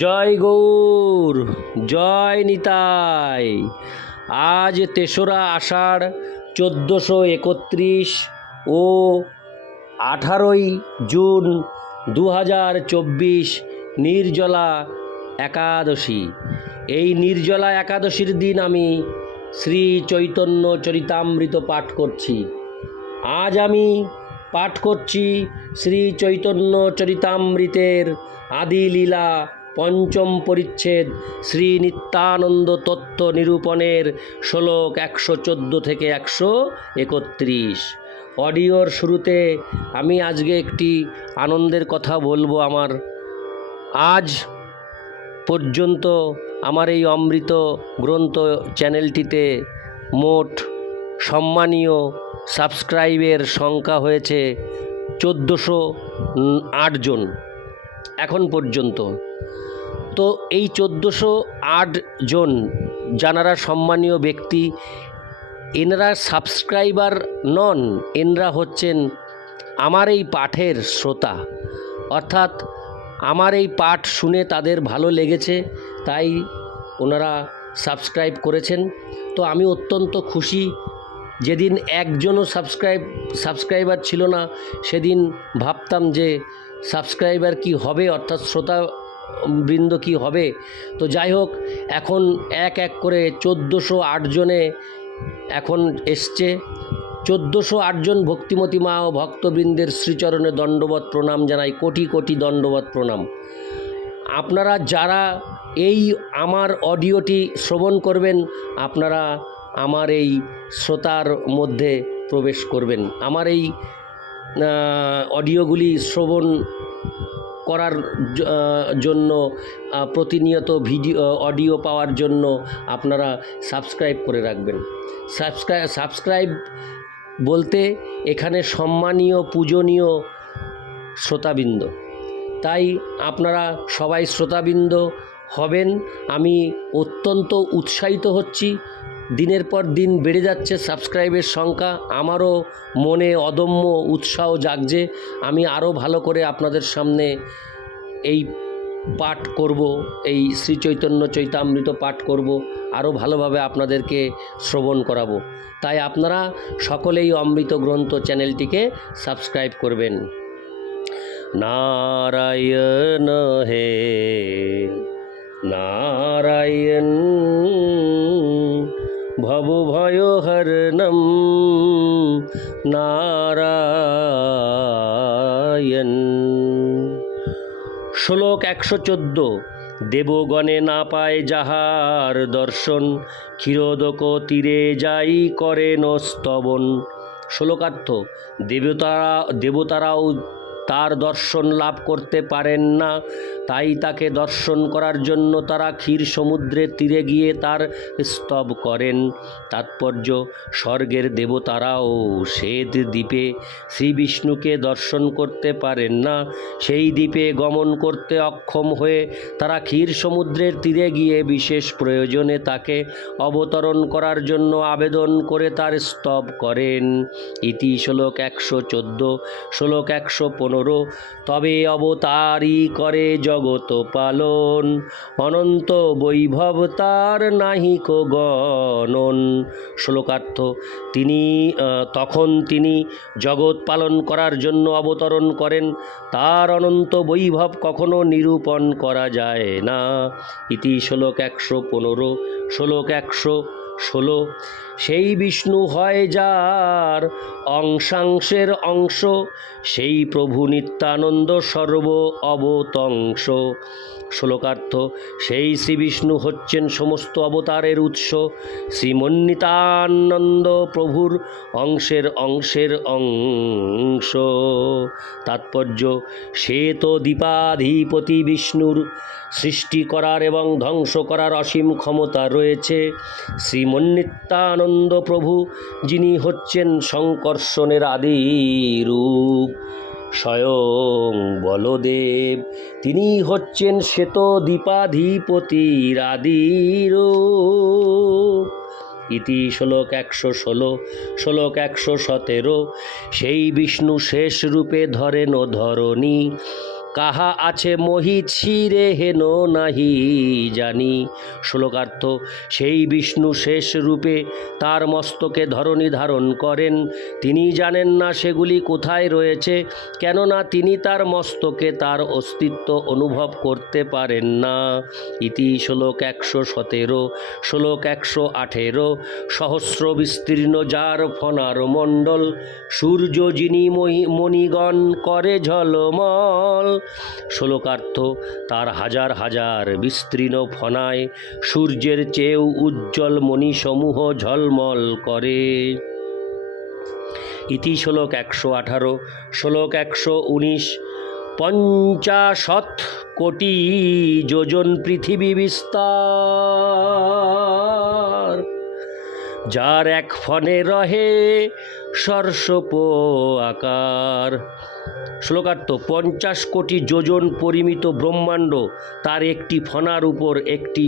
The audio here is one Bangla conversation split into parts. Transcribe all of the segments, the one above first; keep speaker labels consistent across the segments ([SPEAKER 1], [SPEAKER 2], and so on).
[SPEAKER 1] জয় গৌর জয় নিতাই আজ তেসরা আষাঢ় চোদ্দোশো একত্রিশ ও আঠারোই জুন দু হাজার চব্বিশ নির্জলা একাদশী এই নির্জলা একাদশীর দিন আমি শ্রী চৈতন্য চরিতামৃত পাঠ করছি আজ আমি পাঠ করছি শ্রী চৈতন্য চরিতামৃতের আদি লীলা পঞ্চম পরিচ্ছেদ শ্রী নিত্যানন্দ তত্ত্ব নিরূপণের শ্লোক একশো চোদ্দো থেকে একশো একত্রিশ অডিওর শুরুতে আমি আজকে একটি আনন্দের কথা বলবো আমার আজ পর্যন্ত আমার এই অমৃত গ্রন্থ চ্যানেলটিতে মোট সম্মানীয় সাবস্ক্রাইবের সংখ্যা হয়েছে চোদ্দোশো আটজন এখন পর্যন্ত তো এই চোদ্দোশো আট জন যানারা সম্মানীয় ব্যক্তি এনারা সাবস্ক্রাইবার নন এনরা হচ্ছেন আমার এই পাঠের শ্রোতা অর্থাৎ আমার এই পাঠ শুনে তাদের ভালো লেগেছে তাই ওনারা সাবস্ক্রাইব করেছেন তো আমি অত্যন্ত খুশি যেদিন একজনও সাবস্ক্রাইব সাবস্ক্রাইবার ছিল না সেদিন ভাবতাম যে সাবস্ক্রাইবার কি হবে অর্থাৎ শ্রোতা বৃন্দ কি হবে তো যাই হোক এখন এক এক করে চোদ্দোশো আটজনে এখন এসছে চোদ্দোশো আটজন ভক্তিমতী মা ও ভক্তবৃন্দের শ্রীচরণে দণ্ডবত প্রণাম জানাই কোটি কোটি দণ্ডবত প্রণাম আপনারা যারা এই আমার অডিওটি শ্রবণ করবেন আপনারা আমার এই শ্রোতার মধ্যে প্রবেশ করবেন আমার এই অডিওগুলি শ্রবণ করার জন্য প্রতিনিয়ত ভিডিও অডিও পাওয়ার জন্য আপনারা সাবস্ক্রাইব করে রাখবেন সাবস্ক্রাই সাবস্ক্রাইব বলতে এখানে সম্মানীয় পূজনীয় শ্রোতাবৃন্দ তাই আপনারা সবাই শ্রোতাবৃন্দ হবেন আমি অত্যন্ত উৎসাহিত হচ্ছি দিনের পর দিন বেড়ে যাচ্ছে সাবস্ক্রাইবের সংখ্যা আমারও মনে অদম্য উৎসাহ জাগছে আমি আরও ভালো করে আপনাদের সামনে এই পাঠ করব এই শ্রী চৈতন্য চৈতামৃত পাঠ করব আরও ভালোভাবে আপনাদেরকে শ্রবণ করাবো তাই আপনারা সকলেই অমৃত গ্রন্থ চ্যানেলটিকে সাবস্ক্রাইব করবেন নারায়ণ হে নারায়ণ ভব ভয় হরণম নারায়ণ শ্লোক একশো চোদ্দ দেবগণে না পায় যাহার দর্শন ক্ষীরোদক তীরে যাই করেন স্তবন শ্লোকার্থ দেবতারা দেবতারাও তার দর্শন লাভ করতে পারেন না তাই তাকে দর্শন করার জন্য তারা ক্ষীর সমুদ্রের তীরে গিয়ে তার স্তব করেন তাৎপর্য স্বর্গের দেবতারাও সেদ দ্বীপে শ্রী বিষ্ণুকে দর্শন করতে পারেন না সেই দ্বীপে গমন করতে অক্ষম হয়ে তারা ক্ষীর সমুদ্রের তীরে গিয়ে বিশেষ প্রয়োজনে তাকে অবতরণ করার জন্য আবেদন করে তার স্তব করেন ইতি শ্লোক একশো চোদ্দো শ্লোক একশো পনেরো বানর তবে অবতারই করে জগত পালন অনন্ত বৈভব তার নাহিক গণন শ্লোকার্থ তিনি তখন তিনি জগৎ পালন করার জন্য অবতরণ করেন তার অনন্ত বৈভব কখনো নিরূপণ করা যায় না ইতি শ্লোক একশো পনেরো শ্লোক একশো ষোলো সেই বিষ্ণু হয় যার অংশাংশের অংশ সেই প্রভু নিত্যানন্দ সর্ব অবতংশ শ্লোকার্থ সেই শ্রীবিষ্ণু হচ্ছেন সমস্ত অবতারের উৎস শ্রীমন্নিতানন্দ প্রভুর অংশের অংশের অংশ তাৎপর্য সে তো দীপাধিপতি বিষ্ণুর সৃষ্টি করার এবং ধ্বংস করার অসীম ক্ষমতা রয়েছে শ্রীমন্নিত্যানন্দ নিত্যানন্দ প্রভু যিনি হচ্ছেন সংকর্ষণের আদি রূপ স্বয়ং বলদেব তিনি হচ্ছেন শ্বেত দীপাধিপতির আদির ইতি শ্লোক একশো ষোলো শ্লোক একশো সতেরো সেই বিষ্ণু শেষ রূপে ধরেন ধরণী কাহা আছে মহি ছিরে হেন নাহি জানি শ্লোকার্থ সেই বিষ্ণু শেষ রূপে তার মস্তকে ধরণী ধারণ করেন তিনি জানেন না সেগুলি কোথায় রয়েছে কেননা তিনি তার মস্তকে তার অস্তিত্ব অনুভব করতে পারেন না ইতি শ্লোক একশো সতেরো শ্লোক একশো আঠেরো সহস্র বিস্তীর্ণ যার ফনার মণ্ডল সূর্য যিনি মণিগণ করে ঝলমল শ্লোকার্থ তার হাজার হাজার বিস্তীর্ণ ফনায় সূর্যের চেয়েও উজ্জ্বল মণিসমূহ ঝলমল করে ইতি শ্লোক একশো আঠারো শ্লোক একশো উনিশ পঞ্চাশত কোটি যোজন পৃথিবী বিস্তার যার এক ফনে রহে সরসপ আকার শ্লোকার্থ পঞ্চাশ কোটি যোজন পরিমিত ব্রহ্মাণ্ড তার একটি ফনার উপর একটি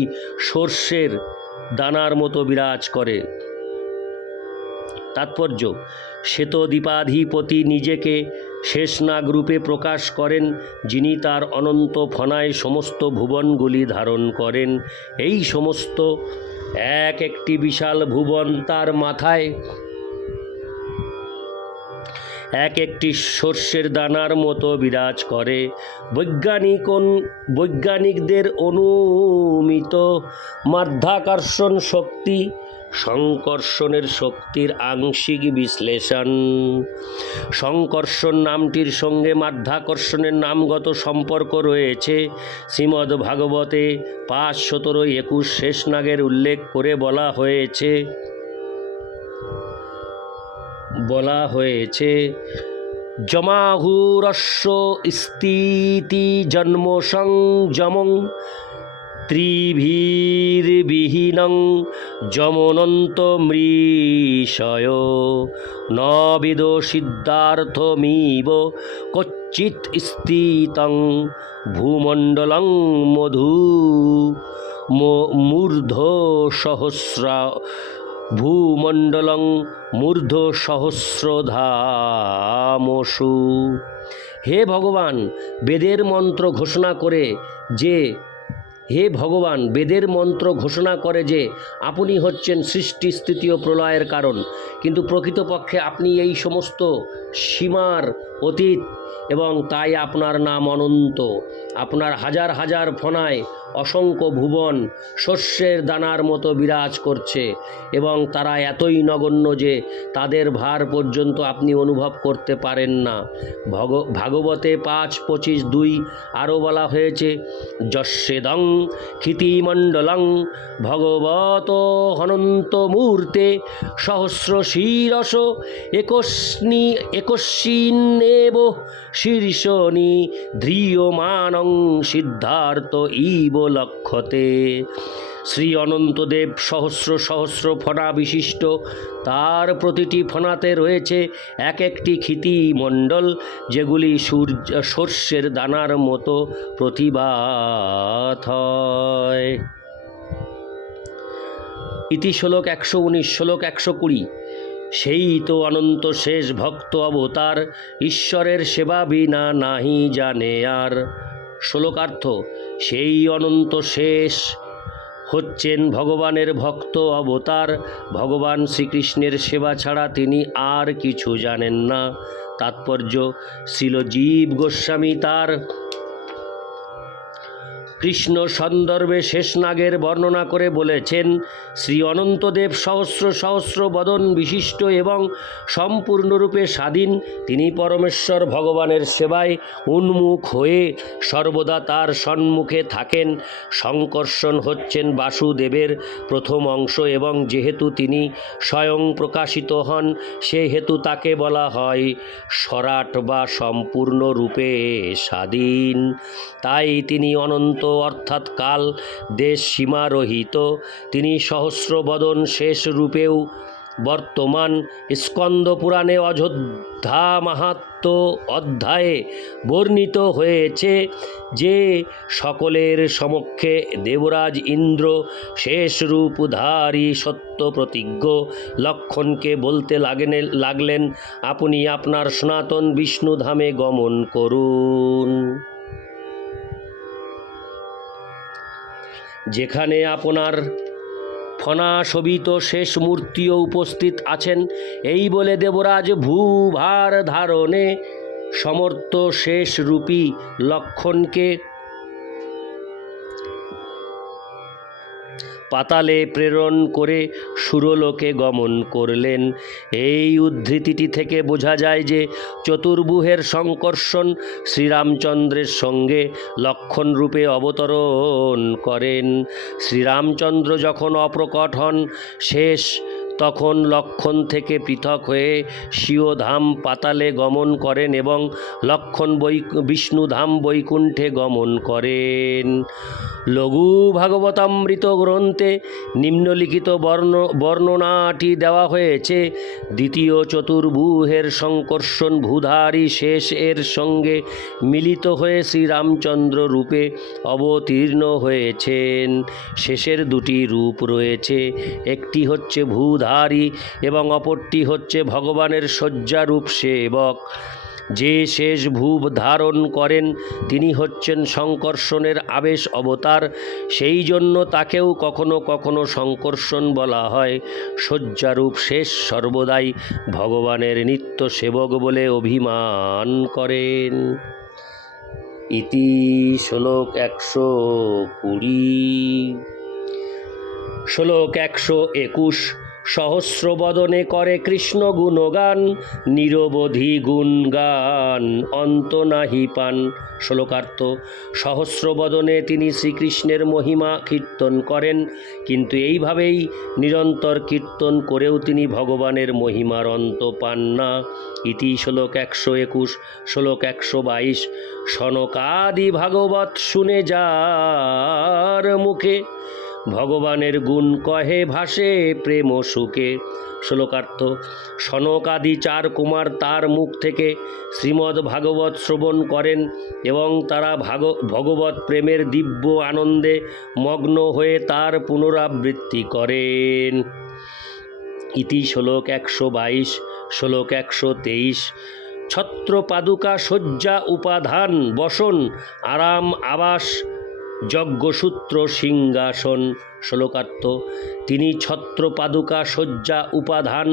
[SPEAKER 1] সর্ষের দানার মতো বিরাজ করে তাৎপর্য শ্বেতদ্বীপাধিপতি নিজেকে শেষনাগ রূপে প্রকাশ করেন যিনি তার অনন্ত ফনায় সমস্ত ভুবনগুলি ধারণ করেন এই সমস্ত এক একটি বিশাল ভুবন তার মাথায় এক একটি সর্ষের দানার মতো বিরাজ করে বৈজ্ঞানিক বৈজ্ঞানিকদের অনুমিত মাধ্যাকর্ষণ শক্তি সংকর্ষণের শক্তির আংশিক বিশ্লেষণ সংকর্ষণ নামটির সঙ্গে মাধ্যাকর্ষণের নামগত সম্পর্ক রয়েছে শ্রীমদ্ ভাগবতে পাঁচ সতেরো একুশ শেষ নাগের উল্লেখ করে বলা হয়েছে বলা হয়েছে জমাহুরস্য স্থিতি জন্ম সংযমং ত্রিভীর্বিহীন যমনন্ত মৃষয় নবিদ সিদ্ধার্থমিব কচ্চিৎ স্থিত ভূমণ্ডল মধু মূর্ধ সহস্র ভূমণ্ডল মূর্ধ সহস্রধামসু হে ভগবান বেদের মন্ত্র ঘোষণা করে যে হে ভগবান বেদের মন্ত্র ঘোষণা করে যে আপনি হচ্ছেন সৃষ্টি স্থিতি ও প্রলয়ের কারণ কিন্তু প্রকৃতপক্ষে আপনি এই সমস্ত সীমার অতীত এবং তাই আপনার নাম অনন্ত আপনার হাজার হাজার ফণায় অসংখ্য ভুবন শস্যের দানার মতো বিরাজ করছে এবং তারা এতই নগণ্য যে তাদের ভার পর্যন্ত আপনি অনুভব করতে পারেন না ভগ ভাগবতে পাঁচ পঁচিশ দুই আরও বলা হয়েছে যশেদং ক্ষিতিমণ্ডলং ভগবত হনন্ত মূর্তে সহস্র শিরস একস্নি একস্বিন্নেব শীর্ষণী ধ্রিয়মানং সিদ্ধার্থ ইব লক্ষতে শ্রী অনন্তদেব সহস্র সহস্র ফণা বিশিষ্ট তার প্রতিটি ফণাতে রয়েছে এক একটি ক্ষিতি মণ্ডল যেগুলি সূর্য সর্ষের দানার মতো প্রতিভাত হয় ইতি একশো উনিশ শ্লোক একশো কুড়ি সেই তো অনন্ত শেষ ভক্ত অবতার ঈশ্বরের সেবা বিনা নাহি জানে আর শ্লোকার্থ সেই অনন্ত শেষ হচ্ছেন ভগবানের ভক্ত অবতার ভগবান শ্রীকৃষ্ণের সেবা ছাড়া তিনি আর কিছু জানেন না তাৎপর্য ছিল জীব গোস্বামী তার কৃষ্ণ সন্দর্ভে শেষনাগের বর্ণনা করে বলেছেন শ্রী অনন্তদেব সহস্র সহস্র বদন বিশিষ্ট এবং সম্পূর্ণরূপে স্বাধীন তিনি পরমেশ্বর ভগবানের সেবায় উন্মুখ হয়ে সর্বদা তার সম্মুখে থাকেন সংকর্ষণ হচ্ছেন বাসুদেবের প্রথম অংশ এবং যেহেতু তিনি স্বয়ং প্রকাশিত হন সেহেতু তাকে বলা হয় সরাট বা সম্পূর্ণরূপে স্বাধীন তাই তিনি অনন্ত অর্থাৎ কাল দেশ সীমা রহিত তিনি সহস্রবদন শেষ রূপেও বর্তমান স্কন্দ পুরাণে অযোধ্যা মাহাত্ম অধ্যায়ে বর্ণিত হয়েছে যে সকলের সমক্ষে দেবরাজ ইন্দ্র শেষ ধারী সত্য প্রতিজ্ঞ লক্ষণকে বলতে লাগেন লাগলেন আপনি আপনার সনাতন বিষ্ণুধামে গমন করুন যেখানে আপনার ফনা শোভিত শেষ মূর্তিও উপস্থিত আছেন এই বলে দেবরাজ ভূভার ধারণে সমর্থ শেষ রূপী লক্ষণকে পাতালে প্রেরণ করে সুরলোকে গমন করলেন এই উদ্ধৃতিটি থেকে বোঝা যায় যে চতুর্ভুহের সংকর্ষণ শ্রীরামচন্দ্রের সঙ্গে লক্ষণরূপে অবতরণ করেন শ্রীরামচন্দ্র যখন অপ্রকট হন শেষ তখন লক্ষণ থেকে পৃথক হয়ে স্বীয় ধাম পাতালে গমন করেন এবং লক্ষণ বৈ বিষ্ণুধাম বৈকুণ্ঠে গমন করেন লঘু ভাগবতামৃত গ্রন্থে নিম্নলিখিত বর্ণ বর্ণনাটি দেওয়া হয়েছে দ্বিতীয় চতুর্ভূহের সংকর্ষণ ভূধারী শেষ এর সঙ্গে মিলিত হয়ে শ্রীরামচন্দ্র রূপে অবতীর্ণ হয়েছেন শেষের দুটি রূপ রয়েছে একটি হচ্ছে ভূধারী এবং অপরটি হচ্ছে ভগবানের শয্যারূপ সেবক যে শেষ ভূপ ধারণ করেন তিনি হচ্ছেন সংকর্ষণের আবেশ অবতার সেই জন্য তাকেও কখনো কখনো সংকর্ষণ বলা হয় শয্যারূপ শেষ সর্বদাই ভগবানের নিত্য সেবক বলে অভিমান করেন ইতি শ্লোক একশো কুড়ি শ্লোক একশো একুশ সহস্রবদনে করে কৃষ্ণ গুণগান নিরবধি গুণগান অন্ত নাহি পান শ্লোকার্থ সহস্রবদনে তিনি শ্রীকৃষ্ণের মহিমা কীর্তন করেন কিন্তু এইভাবেই নিরন্তর কীর্তন করেও তিনি ভগবানের মহিমার অন্ত পান না ইতি শ্লোক একশো একুশ শ্লোক একশো বাইশ সনকাদি ভাগবত শুনে যার মুখে ভগবানের গুণ কহে ভাসে প্রেম সুখে শ্লোকার্থ সনকাদি চার কুমার তার মুখ থেকে শ্রীমদ ভাগবত শ্রবণ করেন এবং তারা ভাগ ভগবত প্রেমের দিব্য আনন্দে মগ্ন হয়ে তার পুনরাবৃত্তি করেন ইতি শ্লোক একশো বাইশ শ্লোক একশো তেইশ ছত্রপাদুকা শয্যা উপাধান বসন আরাম আবাস যজ্ঞসূত্র সিংহাসন শ্লোকার্থ তিনি ছত্রপাদুকা শয্যা উপাধান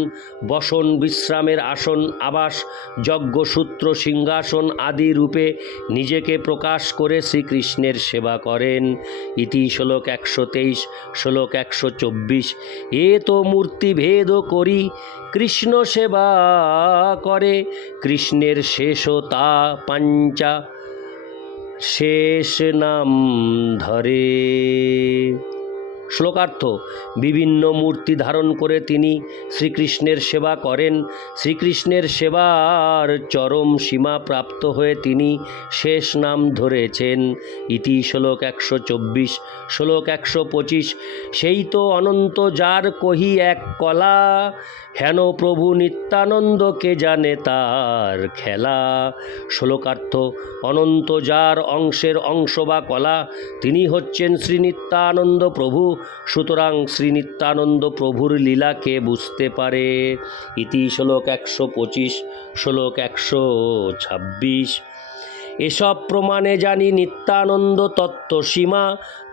[SPEAKER 1] বসন বিশ্রামের আসন আবাস যজ্ঞসূত্র সিংহাসন আদি রূপে নিজেকে প্রকাশ করে শ্রীকৃষ্ণের সেবা করেন ইতি শ্লোক একশো তেইশ শ্লোক একশো চব্বিশ এ তো মূর্তিভেদ করি কৃষ্ণ সেবা করে কৃষ্ণের শেষ তা পাঞ্চা শেষ নাম ধরে শ্লোকার্থ বিভিন্ন মূর্তি ধারণ করে তিনি শ্রীকৃষ্ণের সেবা করেন শ্রীকৃষ্ণের সেবার চরম সীমা প্রাপ্ত হয়ে তিনি শেষ নাম ধরেছেন ইতি শ্লোক একশো চব্বিশ শ্লোক একশো পঁচিশ সেই তো অনন্ত যার কহি এক কলা হেন প্রভু নিত্যানন্দকে জানে তার খেলা শ্লোকার্থ অনন্ত যার অংশের অংশ বা কলা তিনি হচ্ছেন শ্রী নিত্যানন্দ প্রভু সুতরাং শ্রী নিত্যানন্দ প্রভুর লীলাকে বুঝতে পারে ইতি শ্লোক একশো পঁচিশ শ্লোক একশো ছাব্বিশ এসব প্রমাণে জানি নিত্যানন্দ তত্ত্ব সীমা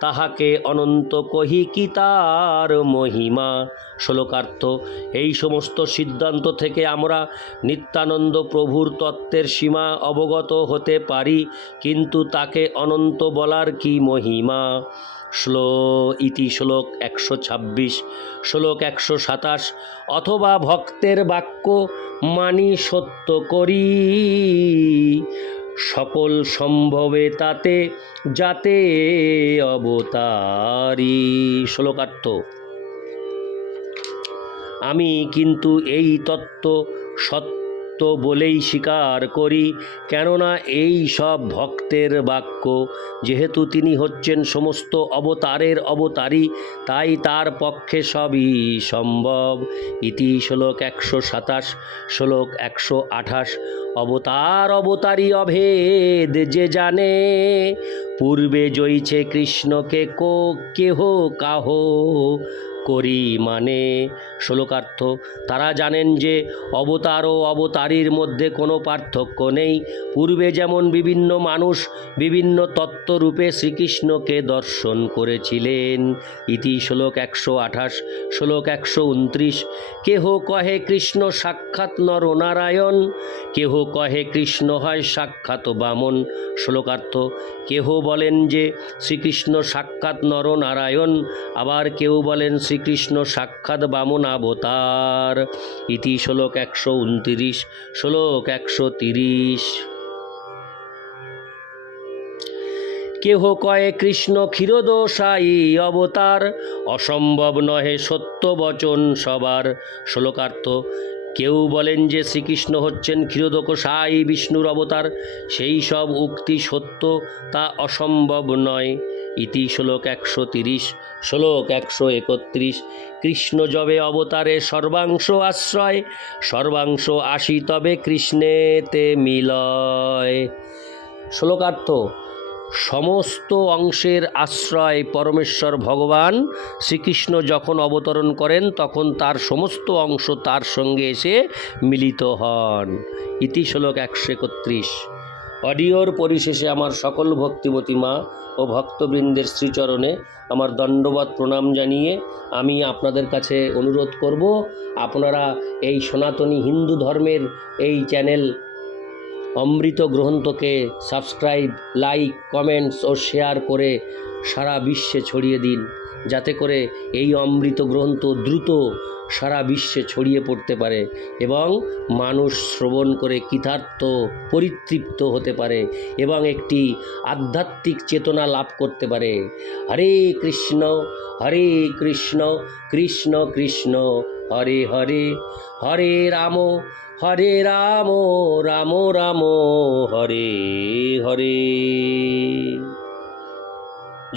[SPEAKER 1] তাহাকে অনন্ত কহি কি তার মহিমা শ্লোকার্থ এই সমস্ত সিদ্ধান্ত থেকে আমরা নিত্যানন্দ প্রভুর তত্ত্বের সীমা অবগত হতে পারি কিন্তু তাকে অনন্ত বলার কি মহিমা শ্লো ইতি শ্লোক একশো ছাব্বিশ শ্লোক একশো সাতাশ অথবা ভক্তের বাক্য মানি সত্য করি সকল সম্ভবে তাতে যাতে অবতারি শ্লোকার্থ আমি কিন্তু এই তত্ত্ব সত্য সত্য বলেই স্বীকার করি কেননা এই সব ভক্তের বাক্য যেহেতু তিনি হচ্ছেন সমস্ত অবতারের অবতারী তাই তার পক্ষে সবই সম্ভব ইতি শ্লোক একশো সাতাশ শ্লোক একশো আঠাশ অবতার অবতারী অভেদ যে জানে পূর্বে জয়ছে কৃষ্ণকে কো কেহ কাহ করি মানে শ্লোকার্থ তারা জানেন যে অবতার ও অবতারীর মধ্যে কোনো পার্থক্য নেই পূর্বে যেমন বিভিন্ন মানুষ বিভিন্ন তত্ত্বরূপে শ্রীকৃষ্ণকে দর্শন করেছিলেন ইতি শ্লোক একশো আঠাশ শ্লোক একশো উনত্রিশ কেহ কহে কৃষ্ণ সাক্ষাৎ নর নারায়ণ কেহ কহে কৃষ্ণ হয় সাক্ষাৎ বামন শ্লোকার্থ কেহ বলেন যে শ্রীকৃষ্ণ সাক্ষাৎ নর নারায়ণ আবার কেউ বলেন শ্রীকৃষ্ণ সাক্ষাৎ বামন অবতার ইতি শ্লোক একশো উনত্রিশ শ্লোক একশো তিরিশ কেহ কয়ে কৃষ্ণ ক্ষীরদোষাই অবতার অসম্ভব নহে সত্য বচন সবার শ্লোকার্থ কেউ বলেন যে শ্রীকৃষ্ণ হচ্ছেন ক্ষীরোদক বিষ্ণুর অবতার সেই সব উক্তি সত্য তা অসম্ভব নয় ইতি শ্লোক একশো তিরিশ শ্লোক একশো একত্রিশ কৃষ্ণ জবে অবতারে সর্বাংশ আশ্রয় সর্বাংশ আসি তবে কৃষ্ণেতে মিলয় শ্লোকার্থ সমস্ত অংশের আশ্রয় পরমেশ্বর ভগবান শ্রীকৃষ্ণ যখন অবতরণ করেন তখন তার সমস্ত অংশ তার সঙ্গে এসে মিলিত হন ইতি শ্লোক একশো একত্রিশ অডিওর পরিশেষে আমার সকল ভক্তিবতী মা ও ভক্তবৃন্দের শ্রীচরণে আমার দণ্ডবাদ প্রণাম জানিয়ে আমি আপনাদের কাছে অনুরোধ করব আপনারা এই সনাতনী হিন্দু ধর্মের এই চ্যানেল অমৃত গ্রন্থকে সাবস্ক্রাইব লাইক কমেন্টস ও শেয়ার করে সারা বিশ্বে ছড়িয়ে দিন যাতে করে এই অমৃত গ্রন্থ দ্রুত সারা বিশ্বে ছড়িয়ে পড়তে পারে এবং মানুষ শ্রবণ করে কৃতার্থ পরিতৃপ্ত হতে পারে এবং একটি আধ্যাত্মিক চেতনা লাভ করতে পারে হরে কৃষ্ণ হরে কৃষ্ণ কৃষ্ণ কৃষ্ণ হরে হরে হরে রাম হরে রাম রাম রাম হরে হরে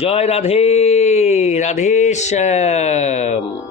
[SPEAKER 1] জয় রাধে রাধেশ্যাম